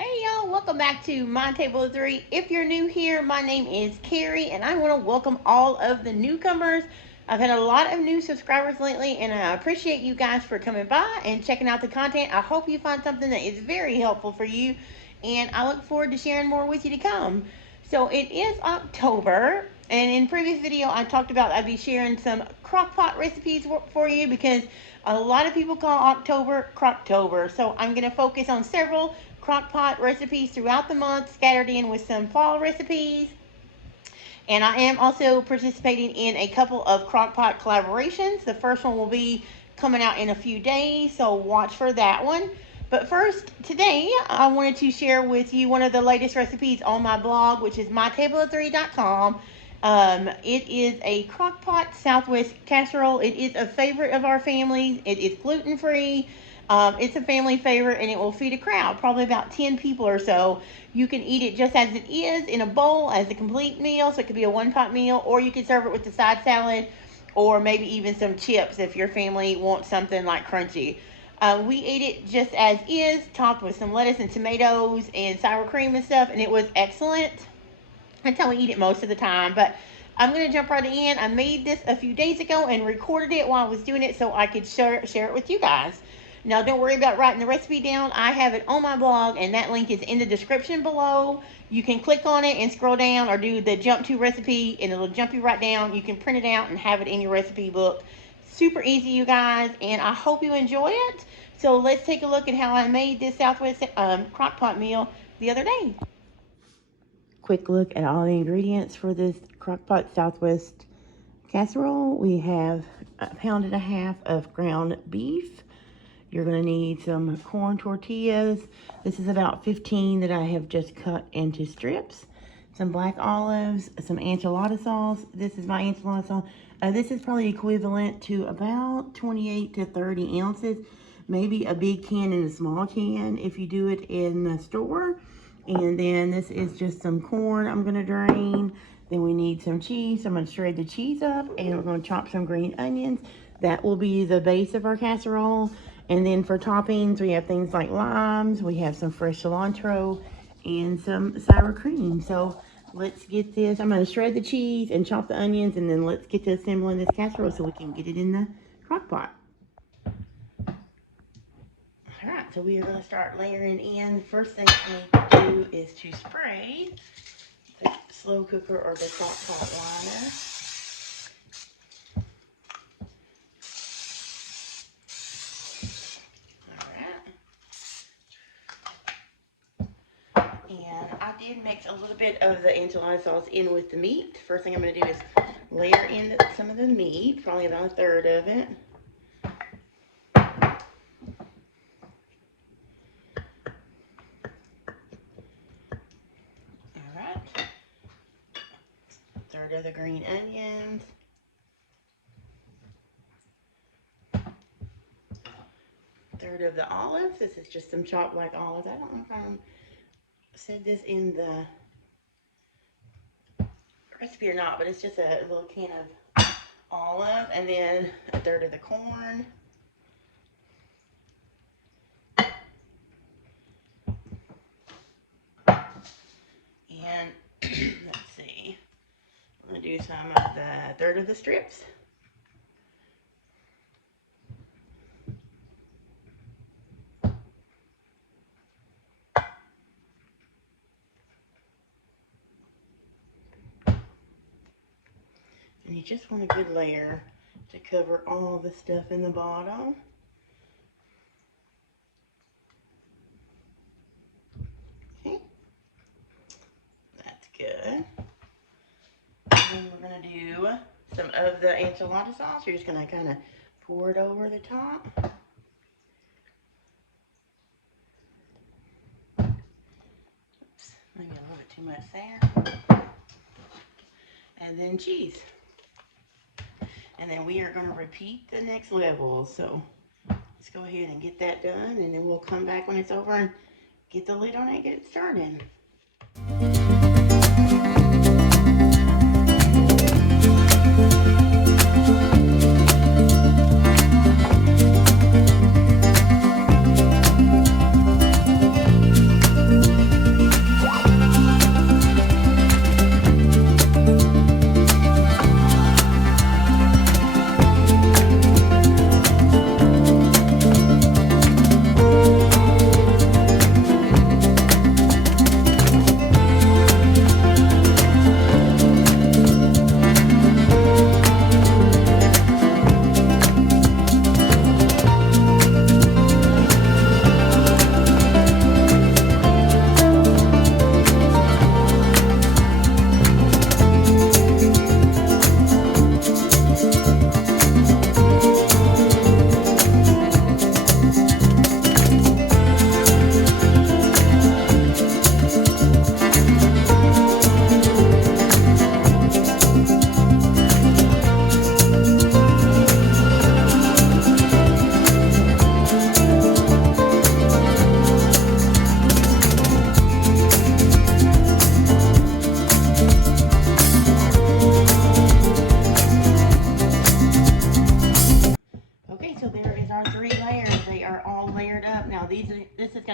Hey y'all, welcome back to My Table of Three. If you're new here, my name is Carrie and I want to welcome all of the newcomers. I've had a lot of new subscribers lately and I appreciate you guys for coming by and checking out the content. I hope you find something that is very helpful for you and I look forward to sharing more with you to come. So it is October and in previous video I talked about I'd be sharing some crockpot recipes for you because a lot of people call October Crocktober. So I'm going to focus on several crockpot recipes throughout the month, scattered in with some fall recipes. And I am also participating in a couple of crockpot collaborations. The first one will be coming out in a few days, so watch for that one. But first, today, I wanted to share with you one of the latest recipes on my blog, which is mytableofthree.com. It is a crockpot Southwest casserole. It is a favorite of our family. It is gluten-free. It's a family favorite and it will feed a crowd, probably about 10 people or so. You can eat it just as it is in a bowl as a complete meal, so it could be a one-pot meal, or you could serve it with the side salad or maybe even some chips if your family wants something like crunchy. We ate it just as is, topped with some lettuce and tomatoes and sour cream and stuff, and it was excellent. That's how we eat it most of the time, but I'm going to jump right in. I made this a few days ago and recorded it while I was doing it so I could share it with you guys. Now, don't worry about writing the recipe down. I have it on my blog, and that link is in the description below. You can click on it and scroll down or do the jump to recipe, and it'll jump you right down. You can print it out and have it in your recipe book. Super easy, you guys, and I hope you enjoy it. So let's take a look at how I made this Southwest crockpot meal the other day. Quick look at all the ingredients for this crockpot Southwest casserole. We have a pound and a half of ground beef. You're going to need some corn tortillas. This is about 15 that I have just cut into strips. Some black olives, some enchilada sauce. This is my enchilada sauce. This is probably equivalent to about 28 to 30 ounces. Maybe a big can and a small can if you do it in the store. And then this is just some corn I'm going to drain. Then we need some cheese. So I'm going to shred the cheese up and we're going to chop some green onions. That will be the base of our casserole. And then for toppings, we have things like limes, we have some fresh cilantro, and some sour cream. So let's get this. I'm going to shred the cheese and chop the onions, and then let's get to assembling this casserole so we can get it in the crock pot. All right, so we are going to start layering in. The first thing I need to do is to spray the slow cooker or the crock pot liner. And I did mix a little bit of the enchilada sauce in with the meat. First thing I'm going to do is layer in some of the meat, probably about a third of it. Alright. A third of the green onions. A third of the olives. This is just some chopped black olives. I don't know if I'm said this in the recipe or not, but it's just a little can of olive, and then a third of the corn, and let's see, I'm going to do some of the third of the strips. And you just want a good layer to cover all the stuff in the bottom. Okay, that's good. And then we're going to do some of the enchilada sauce. You're just going to kind of pour it over the top. Oops, maybe a little bit too much there. And then cheese. And then we are going to repeat the next level. So let's go ahead and get that done, and then we'll come back when it's over and get the lid on it and get it started.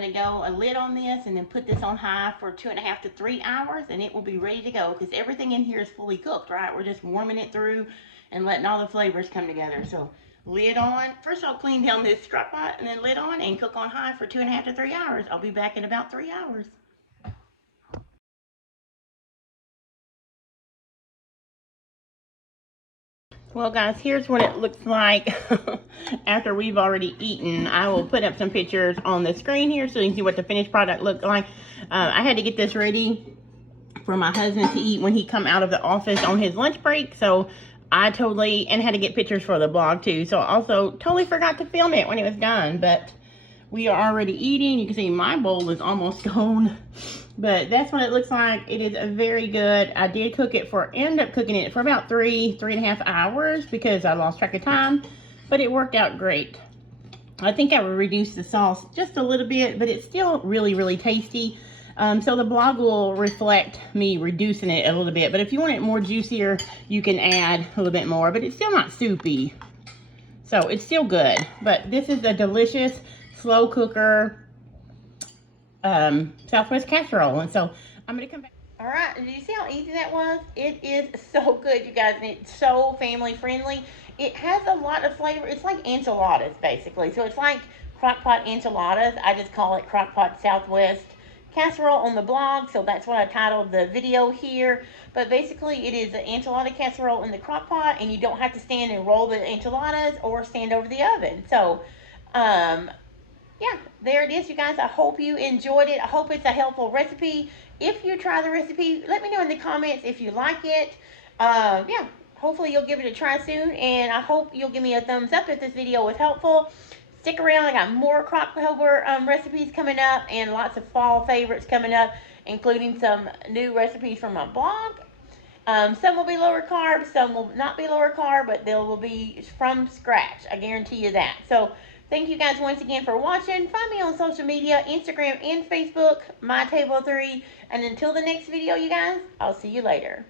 to go a lid on this and then put this on high for 2.5 to 3 hours, and it will be ready to go because everything in here is fully cooked, right? We're just warming it through and letting all the flavors come together. So lid on. First I'll clean down this crock pot and then lid on and cook on high for 2.5 to 3 hours. I'll be back in about 3 hours. Well guys, here's what it looks like after we've already eaten. I will put up some pictures on the screen here so you can see what the finished product looked like. I had to get this ready for my husband to eat when he come out of the office on his lunch break. So I and had to get pictures for the blog too. So I also totally forgot to film it when it was done, but we are already eating. You can see my bowl is almost gone. But that's what it looks like. It is very good. I did end up cooking it for about 3.5 hours because I lost track of time, but it worked out great. I think I would reduce the sauce just a little bit, but it's still really, really tasty. So the blog will reflect me reducing it a little bit, but if you want it more juicier, you can add a little bit more, but it's still not soupy. So it's still good, but this is a delicious slow cooker Southwest casserole. And so I'm gonna come back. All right, did you see how easy that was? It is so good, you guys, and it's so family friendly. It has a lot of flavor. It's like enchiladas basically. So it's like Crockpot enchiladas. I just call it Crockpot Southwest casserole on the blog, so that's what I titled the video here. But basically it is an enchilada casserole in the crock pot, and you don't have to stand and roll the enchiladas or stand over the oven. So yeah, there it is, you guys. I hope you enjoyed it. I hope it's a helpful recipe. If you try the recipe, let me know in the comments if you like it. Yeah, hopefully you'll give it a try soon, and I hope you'll give me a thumbs up if this video was helpful. Stick around. I got more Crocktober recipes coming up and lots of fall favorites coming up, including some new recipes from my blog. Some will be lower carb, some will not be lower carb, but they will be from scratch. I guarantee you that. So thank you guys once again for watching. Find me on social media, Instagram and Facebook, mytableofthree. And until the next video, you guys, I'll see you later.